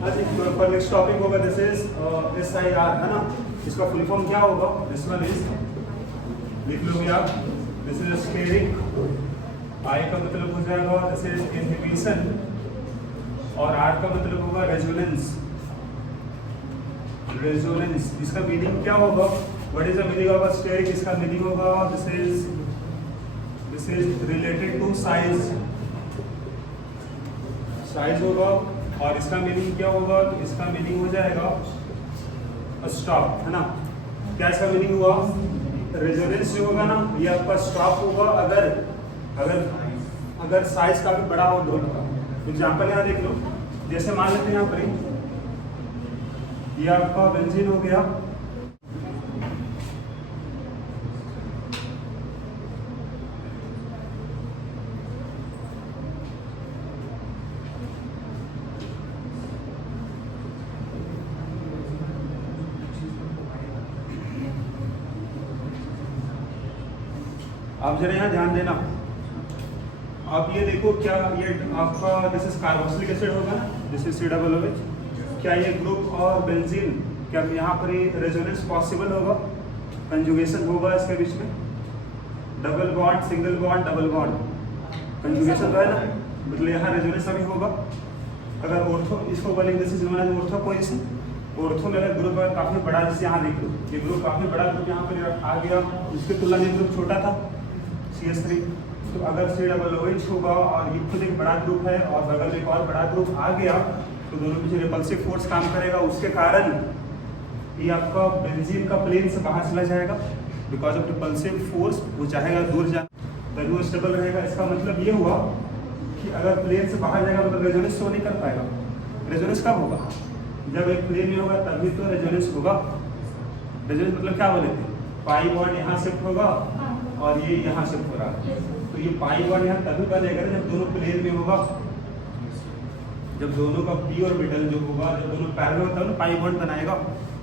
हाँ जी, पर next topic होगा दिस इज SIR है ना। इसका फुल फॉर्म क्या होगा? दिस वन इज, लिख लोगे आप, दिस इज स्टेरिक। आई का मतलब हो जाएगा दिस इज इनहिबिशन, और आर का मतलब होगा रेजोनेंस। रेजोनेंस इसका मीनिंग क्या होगा? What is the meaning of steric? इसका मीनिंग होगा this is related to size. Size होगा। और इसका मीनिंग क्या होगा? इसका मीनिंग हो जाएगा स्टॉप, है ना। क्या इसका मीनिंग हुआ? रेजोनेंस जो होगा ना, ये आपका स्टॉप होगा अगर अगर अगर साइज काफी बड़ा हो ग्रुप का। एग्जाम्पल यहाँ देख लो, जैसे मान लेते हैं यहाँ पर ये आपका बेंजीन हो गया, आप जरा यहाँ ध्यान देना। आप ये देखो, क्या ये आपका दिस इज कार्बोक्सिलिक एसिड होगा ना, दिस इज COOH। क्या ये ग्रुप और बेंजीन, क्या यहाँ पर ये रेजोनेंस पॉसिबल होगा? कंजुगेशन होगा इसके बीच में, double bond, single bond, double bond, conjugation तो है ना, मतलब यहाँ रेजोनेंस अभी होगा। अगर ऑर्थो, इसको बोलेंगे this is known as ortho position. Ortho में अगर ग्रुप काफी बड़ा, जैसे यहाँ देख लो, ये ग्रुप काफी बड़ा ग्रुप यहाँ पर आ गया, इसकी तुलना में ग्रुप छोटा था CH3। तो अगर COOH होगा और ये खुद एक बड़ा ग्रुप है और बगल में एक और बड़ा ग्रुप आ गया, तो दोनों के जो रिपल्सिव फोर्स काम करेगा, उसके कारण ये आपका बेंजीन का प्लेन से बाहर चला जाएगा। बिकॉज ऑफ रिपल्सिव फोर्स वो चाहेगा दूर जा, तभी वो स्टेबल रहेगा। इसका मतलब ये हुआ कि अगर प्लेन से बाहर जाएगा मतलब रेजोनेंस तो नहीं कर पाएगा। रेजोनेंस कब होगा? जब एक प्लेन में होगा तभी तो रेजोनेंस होगा। रेजोनेंस मतलब क्या बोले थे? पाई बॉन्ड यहाँ शिफ्ट होगा और ये यहाँ शिफ्ट हो रहा है, तो ये पाई बॉन्ड यहाँ तभी बनेगा जब दोनों प्लेन में होगा, जब दोनों का p ऑर्बिटल जो होगा, जब दोनों पैरेलल होता है ना, पाई बॉन्ड बनाएगा।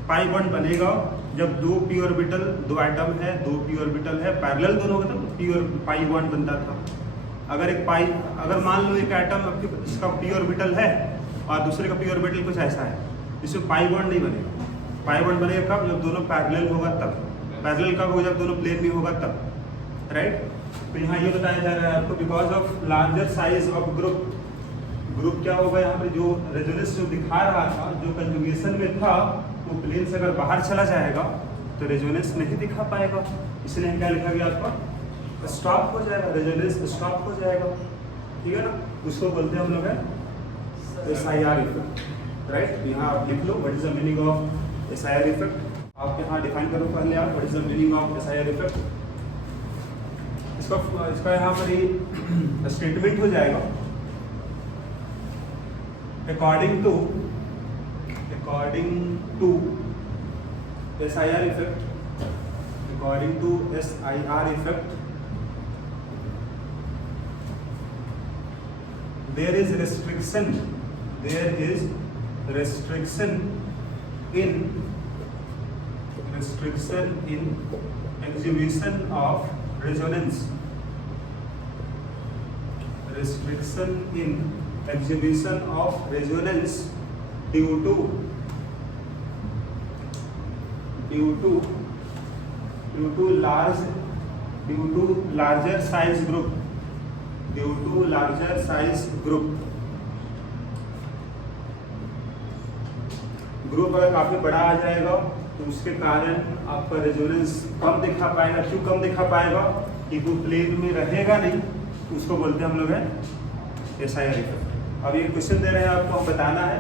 पाई बॉन्ड बनेगा जब दो p ऑर्बिटल, दो एटम है, दो p ऑर्बिटल है, पैरेलल दोनों का, तब p और पाई बॉन्ड बनता था। अगर एक पाई, अगर मान लो एक एटम इसका p ऑर्बिटल है और दूसरे का p ऑर्बिटल कुछ ऐसा है, इसमें पाई बॉन्ड नहीं बनेगा। पाई बॉन्ड बनेगा कब? जब दोनों पैरेलल होगा तब। पैरेलल कब होगा? जब दोनों प्लेन में होगा तब, राइट। तो यहाँ ये बताया जा रहा है आपको, because of larger size of group. Group क्या होगा यहाँ पे? जो रेजोनेंस जो दिखा रहा था, जो कंजुगेशन में था, वो प्लेन से अगर बाहर चला जाएगा तो रेजोनेंस नहीं दिखा पाएगा। इसलिए क्या लिखा गया आपका? स्टॉप हो जाएगा, रेजोनेंस स्टॉप हो जाएगा, ठीक है ना। उसको बोलते हैं हम लोग है SIR इफेक्ट, राइट। तो यहाँ आप लिख लो what is the meaning of SIR effect. आप यहाँ डिफाइन करो पहले आप, what is the meaning of SIR effect. इसका यहाँ पर ही स्टेटमेंट हो जाएगा, according to SIR effect, according to SIR effect, there is restriction in exhibition of resonance. Restriction in exhibition of resonance due to larger size group. Group अगर काफी बड़ा आ जाएगा तो उसके कारण आपका रेजोनेंस कम दिखा पाएगा। क्यों कम दिखा पाएगा? कि वो प्लेन में रहेगा नहीं, तो उसको बोलते हैं हम लोग है SIR इफेक्ट। अब ये क्वेश्चन दे रहे हैं आपको, बताना है,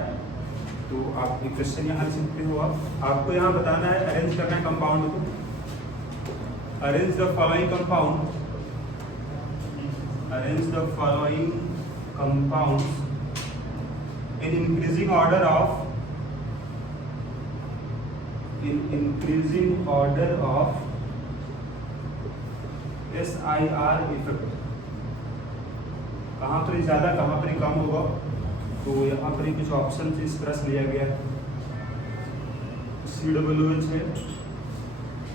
तो आप एक क्वेश्चन यहाँ लिख सकते हो। आपको यहाँ बताना है, अरेंज करना है कंपाउंड को। Arrange the following compound, in increasing order of SIR effect. कहाँ पर ज़्यादा, कहाँ पर कम होगा? तो यहाँ पर कुछ ऑप्शन इस तरह से लिया गया है। COOH है,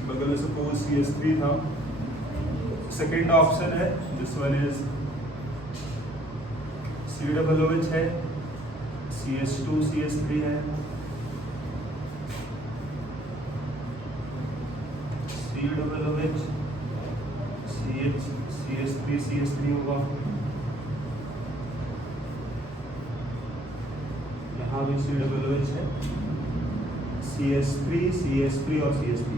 बगल में सपोज CH3 था। सेकेंड ऑप्शन है, दिस वन इज COOH है, CH2 CH3 है, COOH CH3 CH3 होगा, यहाँ भी COOH है, CH3 और CH3।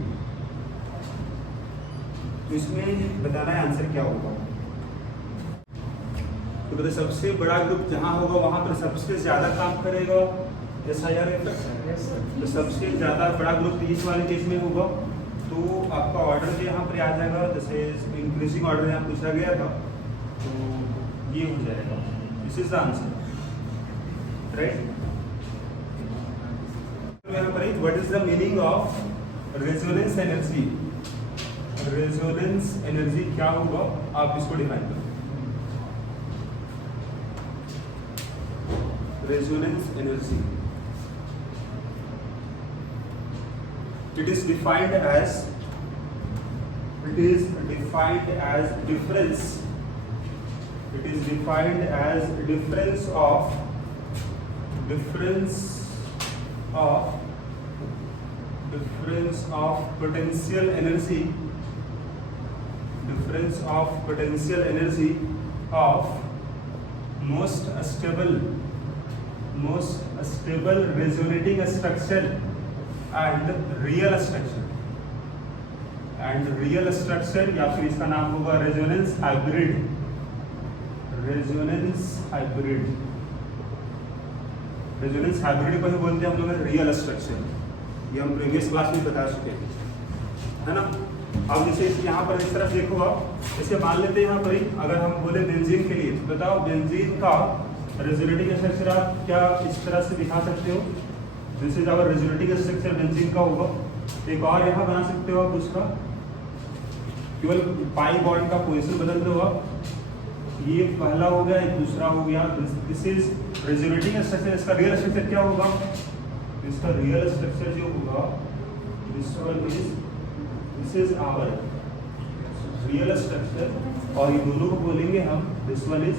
तो इसमें बताना है आंसर क्या होगा। तो बताइए सबसे बड़ा ग्रुप जहाँ होगा वहाँ पर सबसे ज्यादा काम करेगा SIR इफेक्ट। तो सबसे ज्यादा बड़ा ग्रुप इस वाले केस में होगा, तो आपका ऑर्डर जो यहाँ पर आ जाएगा, जैसे इंक्रीजिंग ऑर्डर यहाँ पूछा गया था, तो ये हो जाएगा। This is the answer, right. तो यहाँ पर what is the meaning of resonance energy. Resonance energy क्या होगा, आप इसको डिफाइन करो। Resonance energy, it is defined as difference. It is defined as difference of potential energy, of most stable resonating structure and real structure, या फिर इसका नाम होगा रेजोनेंस हाइब्रिड। रेजोनेंस हाइब्रिड को ही बोलते हैं हम लोग रियल स्ट्रक्चर, ये हम प्रीवियस क्लास में बता चुके हैं, है ना। अब जैसे यहाँ पर इस तरफ देखो आप, जैसे मान लेते हैं यहाँ पर ही अगर हम बोले बेंजीन के लिए, तो बताओ बेंजीन का रेजोनेटिंग स्ट्रक्चर आप क्या इस तरह से दिखा सकते हो, जैसे अगर रेजोनेटिंग स्ट्रक्चर बेंजीन का होगा। एक और यहाँ बना सकते हो आप उसका, केवल पाई बॉन्ड का पोजीशन बदल दो आप, ये पहला हो गया, एक दूसरा हो गया। This is resonating structure. इसका रियल स्ट्रक्चर क्या होगा, इसका रियल स्ट्रक्चर जो होगा this is our real structure, और ये दोनों को बोलेंगे हम this one is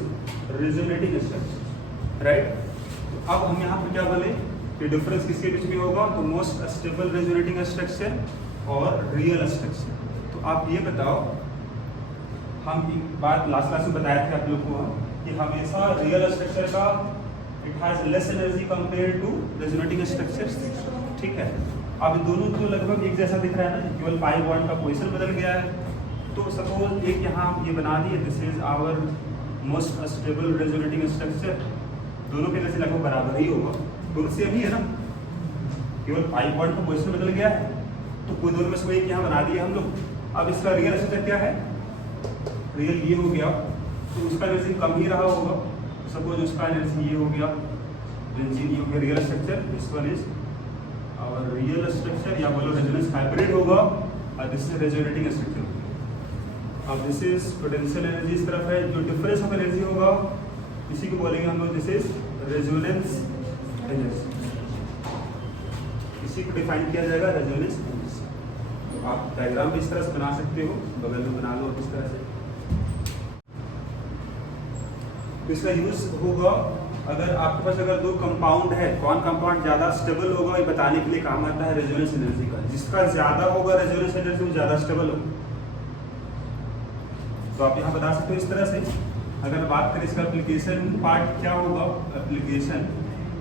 resonating structure, right. तो अब हम यहाँ पर क्या बोले कि डिफरेंस किसके बीच में होगा, तो मोस्ट स्टेबल रेजोनेटिंग स्ट्रक्चर और रियल स्ट्रक्चर। तो आप ये बताओ, हम एक बात लास्ट क्लास में बताया था आप लोग को कि हमेशा रियल स्ट्रक्चर का it has less energy compare to resonating structures, ठीक है। अब दोनों तो लगभग एक जैसा दिख रहा है ना, केवल पाई बॉन्ड का पोजीशन बदल गया है। तो सपोज एक यहाँ ये बना दिए, this is our most stable resonating structure, दोनों के जैसे लगभग बराबर ही होगा, दोनों सेम ही है ना, केवल पाई बॉन्ड का पोजीशन बदल गया है। तो कोई दोनों में से एक यहाँ बना दिया हम लोग। अब इसका रियल स्ट्रक्चर क्या है, रियल ये हो गया, तो उसका एनर्जी कम ही रहा होगा। सपोज उसका एनर्जी ये हो गया, बेंजीन ये हो गया real structure, this one is और रियल स्ट्रक्चर, या बोलो रेजोनेंस हाइब्रिड होगा, और दिस इज रेजोनेटिंग स्ट्रक्चर। अब दिस इज पोटेंशियल एनर्जी इस तरफ है, जो डिफरेंस ऑफ एनर्जी होगा इसी को बोलेंगे हम लोग दिस इज रेजोनेंस एनर्जी, इसी को डिफाइन किया जाएगा रेजोनेंस एनर्जी। तो आप डायग्राम भी इस तरह से बना सकते हो, बगल में बना लो इस तरह से। तो इसका यूज होगा अगर आपके पास अगर दो कंपाउंड है, कौन कंपाउंड ज्यादा स्टेबल होगा ये बताने के लिए काम आता है रेजोनेंस एनर्जी का। जिसका ज्यादा होगा रेजोनेंस एनर्जी वो ज्यादा स्टेबल होगा। तो आप यहाँ बता सकते हो इस तरह से। अगर बात करें इसका एप्लीकेशन पार्ट क्या होगा, एप्लीकेशन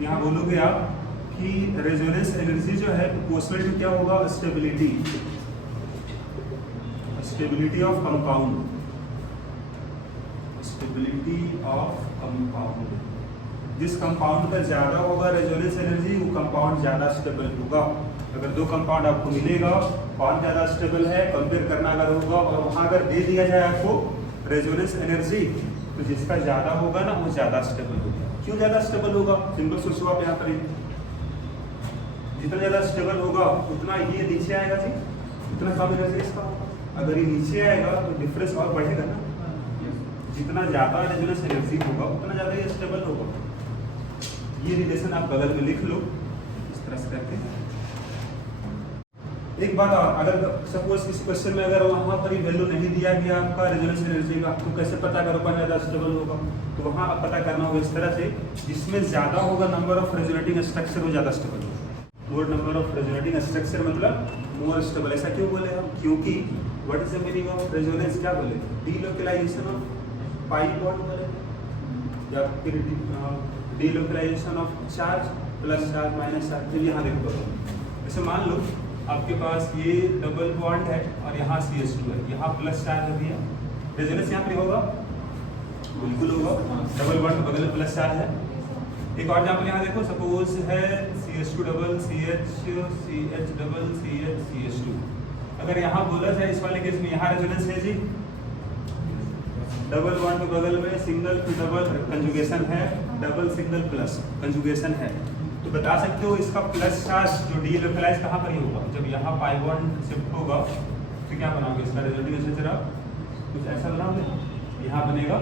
यहाँ बोलोगे आप कि रेजोनेंस एनर्जी जो है प्रोपोर्शनल टू क्या होगा, stability of compound, stability of compound. जिस कंपाउंड का ज्यादा होगा रेजोनेंस एनर्जी वो कंपाउंड ज्यादा स्टेबल होगा। अगर दो कंपाउंड आपको मिलेगा, कौन ज्यादा स्टेबल है कंपेयर करना अगर होगा, और वहां अगर दे दिया जाए आपको रेजोनेंस एनर्जी, तो जिसका ज्यादा होगा ना वो ज्यादा स्टेबल होगा। क्यों ज्यादा स्टेबल होगा, सिंपल सोचो आप यहाँ पर, जितना ज्यादा स्टेबल होगा उतना ये नीचे आएगा जी, उतना कम एनर्जी इसका होगा। अगर ये नीचे आएगा तो डिफरेंस और बढ़ेगा ना, जितना ज्यादा रेजोनेंस एनर्जी होगा उतना ज्यादा ये स्टेबल होगा। ये रिलेशन आप बगल में लिख लो इस तरह से करके। एक बात और, अगर सपोज इस क्वेश्चन में अगर वहाँ पर ही वैल्यू नहीं दिया गया आपका रेजोनेंस एनर्जी का, तो कैसे पता करो कौन ज़्यादा स्टेबल होगा? तो वहाँ आप पता करना होगा इस तरह से, जिसमें ज़्यादा होगा नंबर ऑफ रेजोनेटिंग स्ट्रक्चर वो ज़्यादा स्टेबल होगा। More number of resonating structure मतलब मोर स्टेबल। ऐसा क्यों बोले हम? क्योंकि what is the meaning of resonance? क्या बोले? डीलोकलाइजेशन ऑफ पाई बॉन्ड बोले, या फिर delocalisation of charge, plus charge minus charge. तो यहाँ देखो, जैसे मान लो आपके पास ये डबल बॉन्ड है और यहाँ CH2 है, यहाँ प्लस चार्ज है भैया, रेजोनेंस यहाँ पे होगा, बिल्कुल होगा। डबल बॉन्ड के बगल में प्लस चार्ज है। एक और एग्जाम्पल यहाँ देखो, सपोज है CH2 double CH double CH2। अगर यहाँ बोला जाए इस वाले केस में, यहाँ रेजोनेंस है जी, डबल बॉन्ड के बगल में सिंगल फिर डबल कंजुगेशन है, डबल सिंगल प्लस कंजुगेशन है, तो बता सकते हो इसका प्लस चार्ज जो डीलोकलाइज कहाँ पर ही होगा? जब यहाँ पाई बॉन्ड शिफ्ट होगा तो क्या बनाओगे? इसका रिजल्टिंग स्ट्रक्चर कुछ ऐसा बनाओगे, यहाँ बनेगा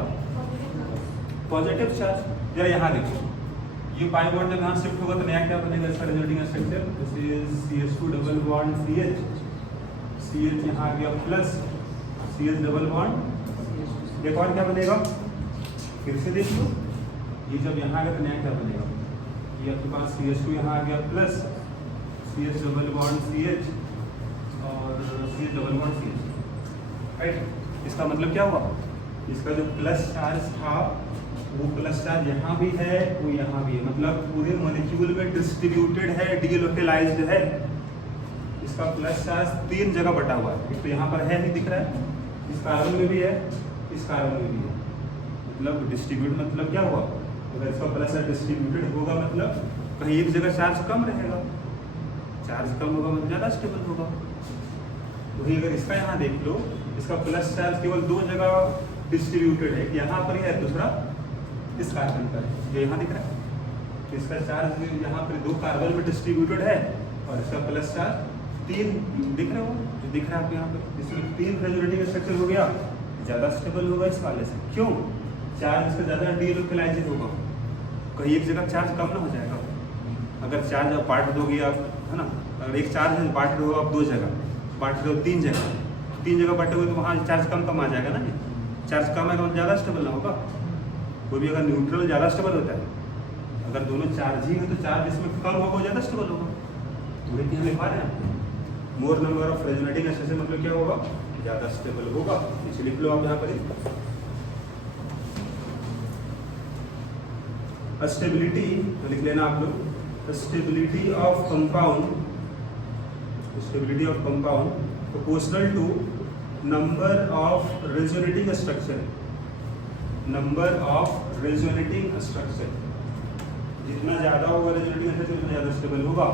पॉजिटिव चार्ज। जरा यहाँ देखो, ये पाई बॉन्ड जब यहाँ शिफ्ट होगा तो नया क्या बनेगा इसका resulting structure? This is CH2 double bond CH यहाँ आ गया प्लस CH डबल बॉन्ड। एक और क्या बनेगा? फिर से देख लो, ये जब यहाँ आ गया तो नया क्या बनेगा? ये आपके पास CH2 यहाँ आ गया plus CH double bond CH और CH double bond CH, right. इसका मतलब क्या हुआ? इसका जो प्लस चार्ज था वो प्लस चार्ज यहाँ भी है, वो यहाँ भी है, मतलब पूरे मॉलिक्यूल में डिस्ट्रीब्यूटेड है, डीलोकलाइज्ड है। इसका प्लस चार्ज 3 जगह बटा हुआ है। एक तो यहाँ पर है, नहीं दिख रहा है, इस कार्बन में भी है, इस कार्बन में भी है। मतलब डिस्ट्रीब्यूट मतलब क्या हुआ? अगर इसका प्लस चार्ज डिस्ट्रीब्यूटेड होगा मतलब कहीं एक जगह चार्ज कम रहेगा, चार्ज कम होगा मतलब ज़्यादा स्टेबल होगा। वही अगर इसका यहाँ देख लो, इसका प्लस चार्ज केवल 2 जगह डिस्ट्रीब्यूटेड है, यहाँ पर है, दूसरा इस कार्बन पर है, ये यहाँ दिख रहा है। इसका चार्ज यहाँ पर 2 कार्बन में डिस्ट्रीब्यूटेड है और इसका प्लस चार्ज 3 दिख रहे हो, जो दिख रहा है आपको यहाँ पे, इसमें 3 रेजोनेटिंग स्ट्रक्चर हो गया, ज़्यादा स्टेबल होगा इस वाले से। क्यों? चार्ज इसका ज़्यादा डीलोकलाइज्ड होगा, कहीं एक जगह चार्ज कम ना हो जाएगा। अगर चार्ज आप बांट दोगे आप, है ना, अगर एक चार्ज है बांट रहे हो आप 2 जगह, बांट रहे हो 3 जगह बांटोगे तो वहाँ चार्ज कम आ जाएगा ना। चार्ज कम है तो ज़्यादा स्टेबल ना होगा। कोई भी अगर न्यूट्रल ज़्यादा स्टेबल होता है, अगर दोनों चार्ज ही है तो चार्ज इसमें कम होगा, ज़्यादा स्टेबल होगा। तो वही हम लिखा रहे हैं, मोर नंबर ऑफ रेजोनेटिंग स्ट्रक्चर मतलब क्या होगा? ज़्यादा स्टेबल होगा। इसे लिख लो आप यहाँ पर। स्टेबिलिटी तो लिख लेना आप लोग, stability of compound, stability of compound proportional to number of resonating structure, number of resonating structure. जितना ज़्यादा होगा रेजोनेटिंग स्ट्रक्चर उतना ज़्यादा स्टेबल होगा।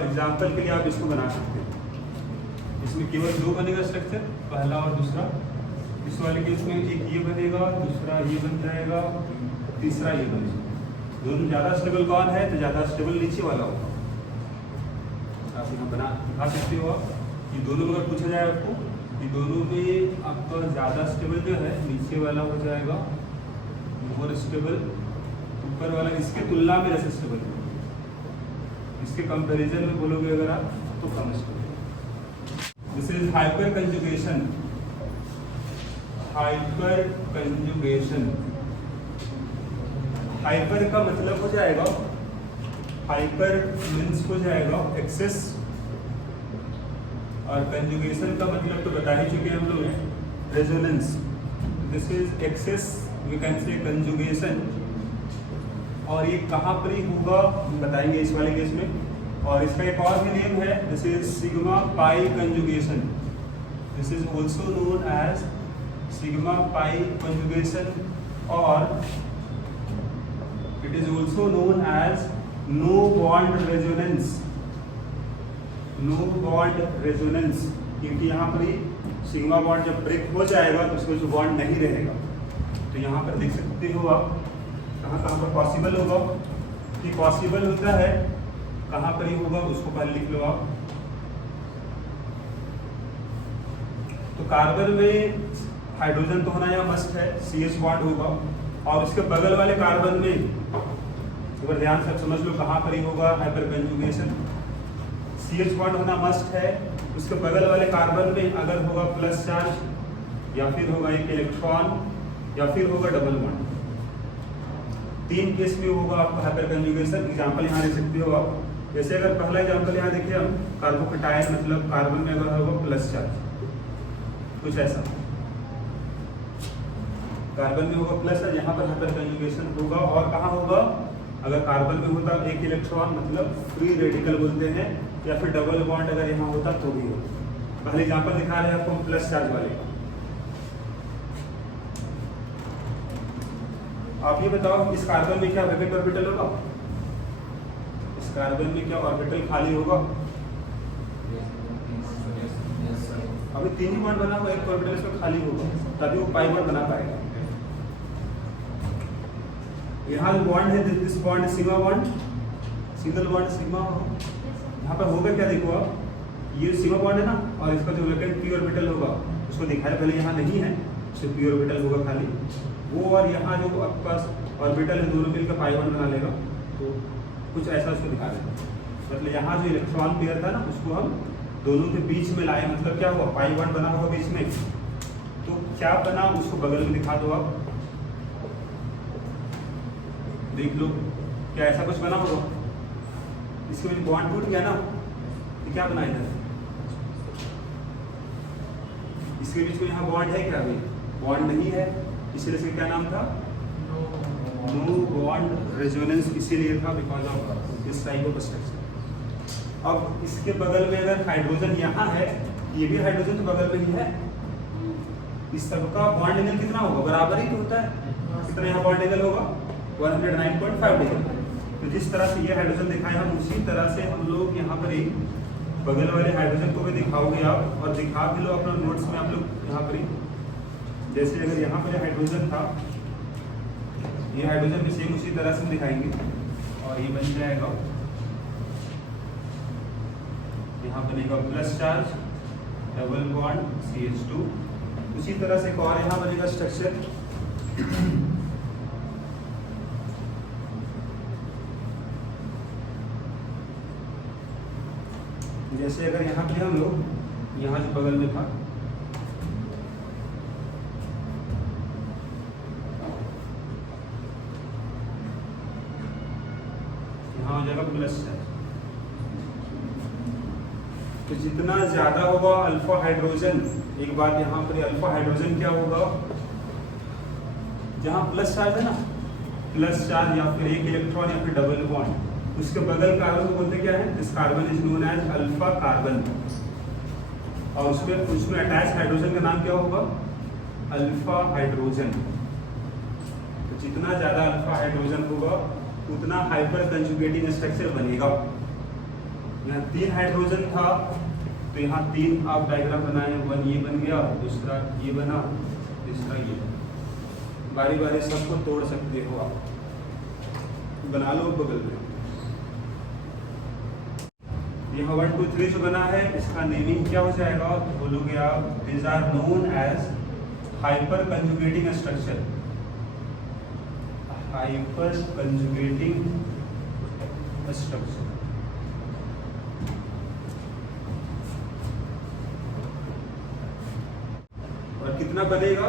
एग्जाम्पल के लिए आप इसको बना सकते हैं, इसमें केवल 2 बनेगा स्ट्रक्चर, पहला और दूसरा। इस वाले केस में एक ये बनेगा, दूसरा ये बन जाएगा, तीसरा ये बनेगा। दोनों ज़्यादा स्टेबल कौन है? तो ज़्यादा स्टेबल नीचे वाला होगा। आप यहाँ बना दिखा सकते हो आप, ये दोनों अगर पूछा जाए आपको, ये दोनों में आपका ज़्यादा स्टेबल जो है नीचे वाला हो जाएगा मोर स्टेबल, ऊपर वाला इसके तुलना में लेस स्टेबल है, इसके कंपैरिजन में बोलोगे अगर आप तो कम stable. This is hyper conjugation, hyper conjugation. Hyper का मतलब हो जाएगा, हाइपर मीन्स हो जाएगा एक्सेस, और कंजुगेशन का मतलब तो बता ही चुके हैं हम लोग, resonance. This is excess, we can say conjugation. और ये कहाँ पर ही होगा बताएंगे इस वाले केस में। और इसका एक और भी नेम है, this is sigma pi conjugation. This is also known as sigma pi conjugation, और it is also known as no bond resonance, no bond resonance, क्योंकि यहाँ पर ही सिग्मा बॉन्ड जब ब्रेक हो जाएगा तो उसमें जो बॉन्ड नहीं रहेगा। तो यहाँ पर देख सकते हो आप कहाँ पर पॉसिबल होगा, कि पॉसिबल होता है कहाँ पर ही होगा, उसको पहले लिख लो आप। तो कार्बन में हाइड्रोजन तो होना या मस्ट है, CH बॉन्ड होगा, और उसके बगल वाले कार्बन में अगर ध्यान से समझ लो कहाँ पर ही होगा हाइपर कंजुगेशन, CH बॉन्ड होना मस्ट है। उसके बगल वाले कार्बन में अगर होगा प्लस चार्ज या फिर होगा एक इलेक्ट्रॉन या फिर होगा डबल बॉन्ड, 3 केस में होगा आपका हाइपर कंजुगेशन। एग्जांपल यहाँ दे सकते हो आप, जैसे अगर पहला एग्जांपल यहाँ देखिए हम कार्बोकेटायन मतलब कार्बन में अगर होगा प्लस चार्ज, कुछ ऐसा कार्बन में होगा प्लस है, यहाँ पर हाइपर कंजुगेशन होगा। और कहाँ होगा, अगर कार्बन में होता एक इलेक्ट्रॉन मतलब फ्री रेडिकल बोलते हैं, या फिर डबल बॉन्ड अगर यहाँ होता तो भी होता। पहले एग्जांपल दिखा रहे हैं आपको प्लस चार्ज वाले का। आप ये बताओ इस कार्बन में क्या वैकेंट ऑर्बिटल होगा, इस कार्बन में क्या ऑर्बिटल खाली होगा? अभी 3 ही बॉन्ड बना हुआ, एक ऑर्बिटल इसमें खाली होगा तभी वो पाई बॉन्ड बना पाएगा। यहाँ जो बॉन्ड है this bond sigma bond, single bond sigma हो। यहाँ पर होगा क्या देखो आप, ये सिग्मा बॉन्ड है ना, और इसका जो वैकेंट पी ऑर्बिटल होगा उसको दिखाया पहले यहाँ नहीं है, सिर्फ पी ऑर्बिटल होगा खाली वो, और यहाँ जो आपके पास ऑर्बिटल है दोनों मिलकर पाई बॉन्ड बना लेगा। तो कुछ ऐसा उसको दिखा रहे हैं, मतलब यहाँ जो इलेक्ट्रॉन पेयर था ना उसको हम दोनों के बीच में लाए, मतलब क्या हुआ पाई बॉन्ड बना होगा बीच में। तो क्या बना उसको बगल में दिखा दो आप, देख लो क्या ऐसा कुछ बना होगा। इसके बीच बॉन्ड टूट गया ना, तो क्या बना इधर, इसके बीच में यहाँ बॉन्ड है क्या, अभी बॉन्ड नहीं है, इसलिए इसका क्या नाम था, नो बॉन्ड रेजोनेंस, इसीलिए था because of this type of structure. अब इसके बगल में अगर हाइड्रोजन यहाँ है, ये भी हाइड्रोजन तो बगल में ही है, इस सबका बॉन्ड एंगल कितना होगा, बराबर ही तो होता है। कितना यहाँ बॉन्ड एंगल होगा 109.5 डिग्री। तो जिस तरह से ये हाइड्रोजन दिखाया हम उसी तरह से हम लोग यहाँ पर एक बगल वाले हाइड्रोजन को भी दिखाओगे आप, और दिखा भी लो अपना नोट्स में आप लोग यहाँ पर ही। जैसे अगर यहाँ पर हाइड्रोजन था, ये हाइड्रोजन भी सेम उसी तरह से दिखाएंगे, और ये बन जाएगा यहाँ बनेगा plus charge double bond CH2। उसी तरह से एक और यहाँ बनेगा स्ट्रक्चर, जैसे अगर यहाँ पे हम लोग यहाँ जो बगल में था यहाँ हो जाएगा प्लस चार्ज। तो जितना ज्यादा होगा अल्फा हाइड्रोजन, एक बात यहाँ पर अल्फा हाइड्रोजन क्या होगा, जहाँ प्लस चार्ज है ना, प्लस चार्ज या फिर एक इलेक्ट्रॉन या फिर डबल बॉन्ड, उसके बगल कार्बन को बोलते क्या है, this carbon is known as alpha carbon. और उसमें अटैच हाइड्रोजन का नाम क्या होगा, अल्फा हाइड्रोजन। तो जितना ज्यादा अल्फा हाइड्रोजन होगा उतना हाइपर कंजुगेटिंग स्ट्रक्चर बनेगा। यहाँ 3 हाइड्रोजन था तो यहाँ 3 आप डायग्राम बनाए, 1 ये बन गया, दूसरा ये बना, तीसरा ये, बारी बारी सबको तोड़ सकते हो आप, बना लो बगल में। यहाँ 1 2 3 जो बना है इसका नेमिंग क्या हो जाएगा, तो बोलोगे आप this are known as hyper conjugating structure, hyper conjugating structure. और कितना बनेगा,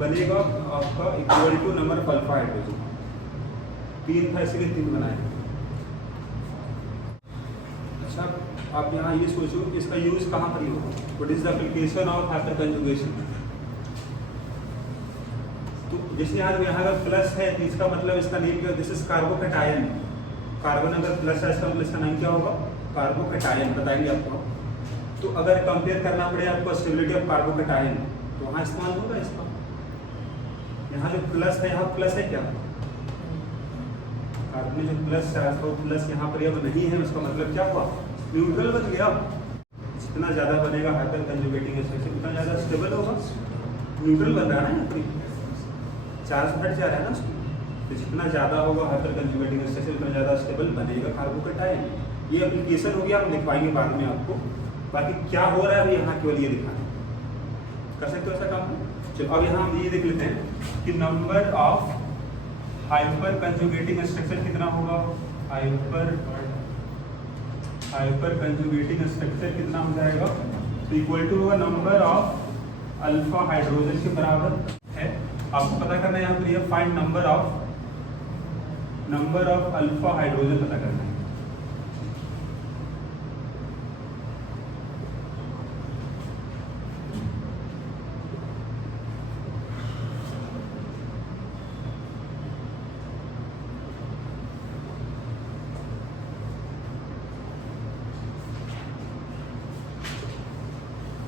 बनेगा आपका equal to number of alpha hydrogen. 3 था इसलिए 3 बनाए। अच्छा आप यहाँ ये सोचो कि इसका यूज कहाँ पर होगा, what is the application of hyper conjugation. तो जैसे यहाँ अगर प्लस है तो इसका मतलब इसका नेम क्या, दिस इज कार्बोकेटायन। कार्बन अगर प्लस है इसका मतलब इसका नाम क्या होगा, कार्बोकेटायन, बताएंगे आपको। तो अगर कंपेयर करना पड़े आपको स्टेबिलिटी ऑफ कार्बोकेटायन तो वहाँ इस्तेमाल होगा इसका। यहाँ जो प्लस है, यहाँ प्लस है क्या, कार्बन में जो प्लस चार्ज हो, प्लस यहाँ पर अब नहीं है, उसका मतलब क्या हुआ, न्यूट्रल बन गया। जितना ज़्यादा बनेगा हाइपर कंजुगेटिंग स्ट्रक्चर उतना ज़्यादा स्टेबल होगा, न्यूट्रल बन रहा है ना, चार्ज हट जा रहा है ना। तो जितना ज़्यादा होगा हाइपर कंजुगेटिंग स्ट्रक्चर उतना ज़्यादा स्टेबल बनेगा कार्बोकेटायन। ये एप्लीकेशन हो गया, हम दिखवाएंगे बाद में आपको। बाकी क्या हो रहा है अभी यहाँ केवल ये दिखाना, कर सकते हो ऐसा काम। चलो अब यहाँ हम ये देख लेते हैं कि number of hyper conjugating structure कितना होगा, हाइपर हाइपर कंजुगेटिंग स्ट्रक्चर कितना हो जाएगा, तो इक्वल टू होगा नंबर ऑफ अल्फा हाइड्रोजन के बराबर है। आपको पता करना है यहाँ पर, ये find number of alpha hydrogen पता करना है।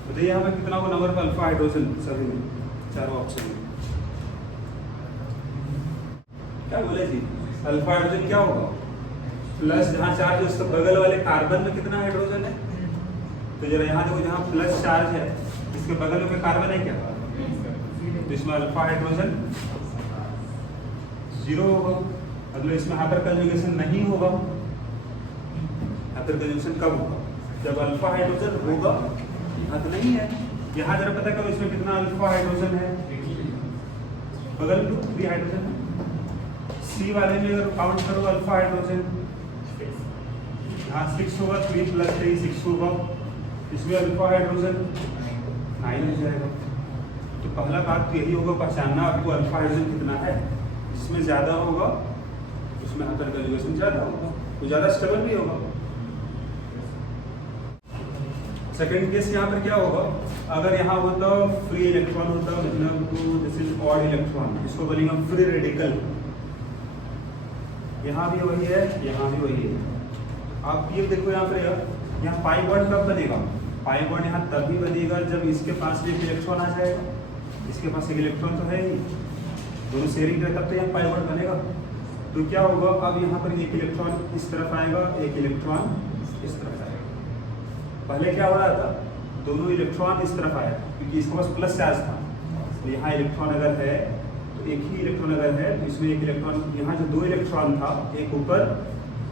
तो यहाँ पे कितना होगा नंबर ऑफ अल्फा हाइड्रोजन सभी में, चारों ऑप्शन में। क्या बोले जी, अल्फा हाइड्रोजन क्या होगा, प्लस जहाँ चार्ज है उसके बगल वाले कार्बन में कितना हाइड्रोजन है, तो जरा यहाँ देखो, जहाँ प्लस चार्ज है इसके बगल में कार्बन है क्या, तो इसमें अल्फा हाइड्रोजन 0 होगा। मतलब इसमें हाइपर कंजुगेशन नहीं होगा। हाइपर कंजुगेशन कब होगा, जब अल्फा हाइड्रोजन होगा। यहाँ तो नहीं है। यहाँ जरा पता करो इसमें कितना अल्फा हाइड्रोजन है, बगल में 3 हाइड्रोजन है। सी वाले में अगर काउंट करो अल्फा हाइड्रोजन, यहाँ 6 होगा, 3 + 3 6 होगा। इसमें अल्फा हाइड्रोजन 9 हो जाएगा। तो पहला बात तो यही होगा, पहचानना आपको अल्फा हाइड्रोजन कितना है। जिसमें ज़्यादा होगा उसमें हाइपर कंजुगेशन ज़्यादा होगा, तो ज़्यादा स्टेबल भी होगा। सेकेंड केस यहाँ पर क्या होगा, अगर यहाँ होता फ्री इलेक्ट्रॉन होता, मतलब दिस इज ऑड इलेक्ट्रॉन, इसको बोलेंगे फ्री रेडिकल। यहाँ भी वही है, यहाँ भी वही है। आप ये देखो यहाँ पर, यहाँ पाई बॉन्ड कब बनेगा, पाई बॉन्ड यहाँ तभी बनेगा जब इसके पास एक इलेक्ट्रॉन आ जाएगा। इसके पास एक इलेक्ट्रॉन तो है ही, दोनों शेयरिंग करें तब तो यहाँ पाई बॉन्ड बनेगा। तो क्या होगा, अब यहाँ पर एक इलेक्ट्रॉन इस तरफ आएगा, एक इलेक्ट्रॉन इस तरफ आएगा। पहले क्या हो रहा था, दोनों इलेक्ट्रॉन इस तरफ आया क्योंकि इसके पास प्लस चार्ज था। तो यहाँ इलेक्ट्रॉन अगर है तो एक ही इलेक्ट्रॉन अगर है तो इसमें एक इलेक्ट्रॉन, यहाँ जो 2 इलेक्ट्रॉन था, एक ऊपर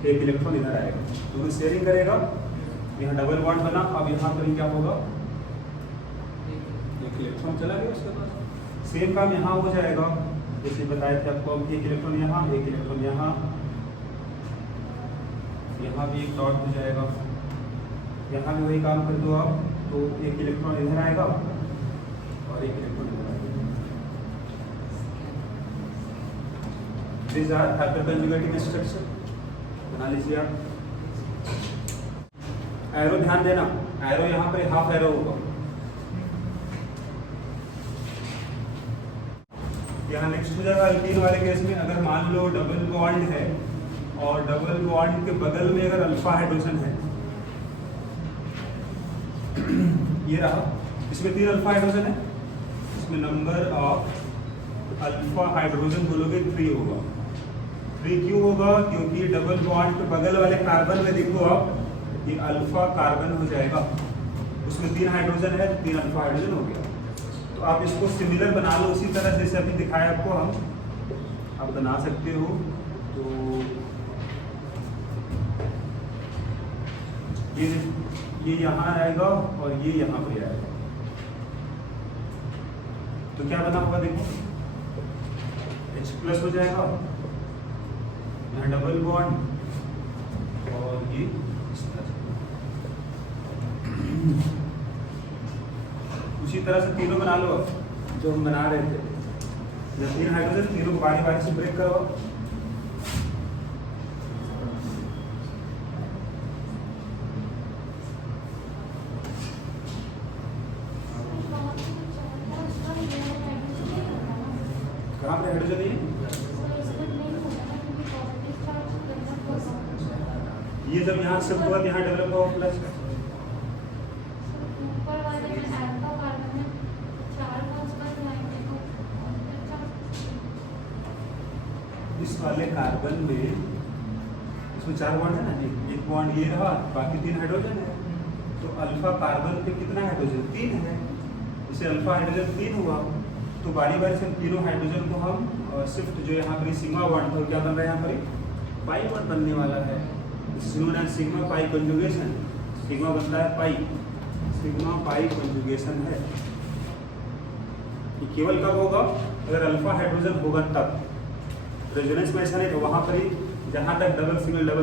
एक इलेक्ट्रॉन इधर आएगा, दोनों शेयरिंग करेगा। यहाँ डबल बॉन्ड बना। अब यहाँ पर क्या होगा, एक इलेक्ट्रॉन चला गया उसके पास। सेम काम यहाँ हो जाएगा, जैसे बताए थे आपको। अब एक इलेक्ट्रॉन यहाँ, एक इलेक्ट्रॉन यहाँ, यहाँ भी एक डॉट हो जाएगा। यहाँ भी वही काम कर दो आप, तो एक इलेक्ट्रॉन इधर आएगा और एक इलेक्ट्रॉन इधर आएगा। These are hyperconjugating स्ट्रक्चर, बना लीजिए आप। एरो ध्यान देना, एरो यहाँ पर हाफ एरो होगा। यहाँ नेक्स्ट हो जाएगा अल्कीन वाले केस में, अगर मान लो डबल बॉन्ड है और डबल बॉन्ड के बगल में अगर अल्फा हाइड्रोजन है, ये रहा, इसमें 3 अल्फा हाइड्रोजन है, इसमें नंबर ऑफ अल्फा हाइड्रोजन बोलोगे 3 होगा। 3 क्यों होगा, क्योंकि डबल बॉन्ड के बगल वाले कार्बन में देखो आप, ये अल्फा कार्बन हो जाएगा, उसमें 3 हाइड्रोजन है, 3 अल्फा हाइड्रोजन हो गया। तो आप इसको सिमिलर बना लो उसी तरह जैसे अभी दिखाया आपको हम, आप बना सकते हो। तो ये यहाँ आएगा और ये यहाँ पे आएगा, तो क्या बना होगा देखो, H+ हो जाएगा, यहाँ डबल बॉन्ड और ये उसी तरह से तीनों बना लो जो हम बना रहे थे। जब 3 हाइड्रोजन, तीनों को बारी बारी से ब्रेक करो। कहाँ पे हाइड्रोजन है, ये जब यहाँ शिफ्ट हुआ यहाँ डेवलप हुआ प्लस। इस वाले कार्बन में इसमें 4 बॉन्ड है ना, एक बॉन्ड ये रहा, बाकी 3 हाइड्रोजन है। तो अल्फा कार्बन पे कितना हाइड्रोजन, 3 है। इसे अल्फा हाइड्रोजन 3 हुआ, तो बारी बारी से तीनों हाइड्रोजन को हम शिफ्ट, जो यहाँ पर सिग्मा बॉन्ड था क्या बन रहा है, यहाँ पर पाई बॉन्ड बनने वाला है। सिग्मा पाई कंजुगेशन, सिग्मा बनता है पाई, सिग्मा पाई कंजुगेशन है। ये केवल कब होगा, अगर अल्फा हाइड्रोजन होगा तब। रेजोनेंस में ऐसा नहीं, तो वहाँ पर ही जहाँ तक डबल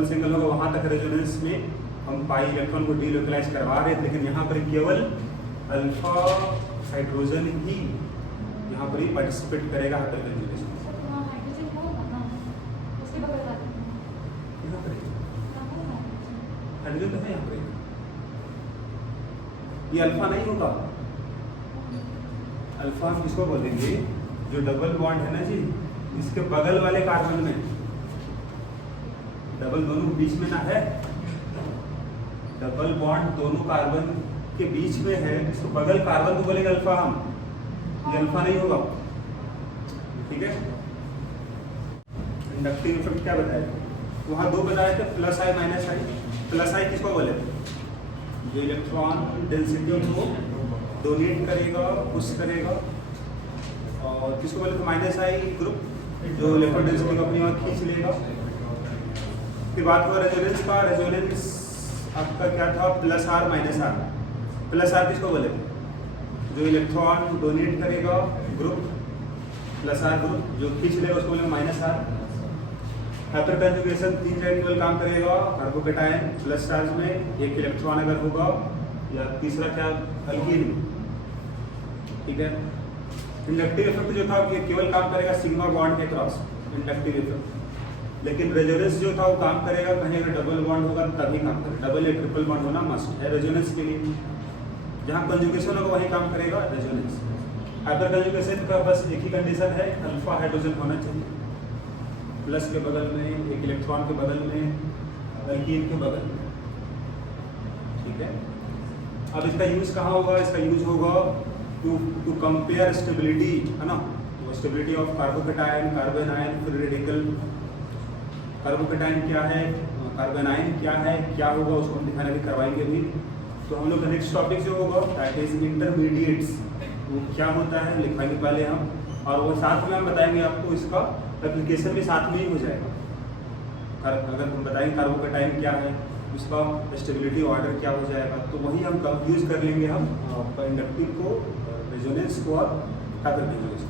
सिंगल होगा वहाँ तक रेजोनेंस में हम पाई इलेक्ट्रॉन को डीलोकलाइज करवा रहे थे, लेकिन यहाँ पर केवल अल्फा हाइड्रोजन ही यहाँ पर ही पार्टिसिपेट करेगा हाइपर कंजुगेशन। हाइड्रोजन तो है यहाँ पर, ये अल्फा नहीं होगा। अल्फा हम किसको बोलेंगे, जो डबल बॉन्ड है ना जी, इसके बगल वाले कार्बन में, डबल दोनों के बीच में ना है, डबल बॉन्ड दोनों कार्बन के बीच में है, इसको बगल कार्बन को बोलेंगे अल्फा हम। ये अल्फा नहीं होगा, ठीक है। इंडक्टिव इफेक्ट क्या बताया, वहाँ दो बताए थे, प्लस आई माइनस आई। प्लस आई किसको बोले, जो इलेक्ट्रॉन डेंसिटी को डोनेट करेगा, पुश करेगा। और किसको बोले तो माइनस आई ग्रुप, जो इलेक्ट्रॉन डेंसिटी को अपनी ओर खींच लेगा। फिर बात हुआ रेजोनेंस का, रेजोनेंस आपका क्या था, plus R minus R. Plus R किसको बोले, जो इलेक्ट्रॉन डोनेट करेगा ग्रुप, प्लस आर ग्रुप, जो खींच लेगा उसको बोलेंगे माइनस आर। हाइपर कंजुगेशन 3 जगह केवल काम करेगा, कार्बोकेटायन प्लस चार्ज में एक इलेक्ट्रॉन अगर होगा, या तीसरा क्या अल्कीन, ठीक है। इंडक्टिव इफेक्ट जो था ये केवल काम करेगा सिग्मा बॉन्ड के क्रॉस, इंडक्टिव इफेक्ट। लेकिन रेजोनेंस जो था वो काम करेगा कहीं अगर डबल बॉन्ड होगा तभी काम करेगा, डबल या ट्रिपल बॉन्ड होना मस्ट है रेजोनेंस के लिए। जहाँ कंजुगेशन होगा वहीं काम करेगा रेजोनेंस। हाइपर कंजुगेशन का बस एक ही कंडीशन है, अल्फा हाइड्रोजन होना चाहिए, प्लस के बगल में, एक इलेक्ट्रॉन के बगल में, अल्कीन के बगल में, ठीक है। अब इसका यूज कहाँ होगा, इसका यूज होगा टू कंपेयर स्टेबिलिटी, है ना, तो stability of carbocation, carbon ion, फिर रेडिकल। कार्बोकेटायन क्या है, कार्बन आयन क्या है, क्या होगा उसको हम दिखाने भी करवाएंगे भी। तो हम लोग का नेक्स्ट टॉपिक जो होगा दैट इज इंटरमीडिएट्स, वो क्या होता है लिखवाएंगे पहले हम, और वो साथ में हम बताएंगे आपको, इसका एप्लीकेशन भी साथ में ही हो जाएगा। अगर हम बताएंगे कार्बोकेटायन क्या है, उसका स्टेबिलिटी ऑर्डर क्या हो जाएगा, तो वही हम यूज कर लेंगे हम इंडक्टिव को, रेजोनेंस को और हाइपर कंजुगेशन।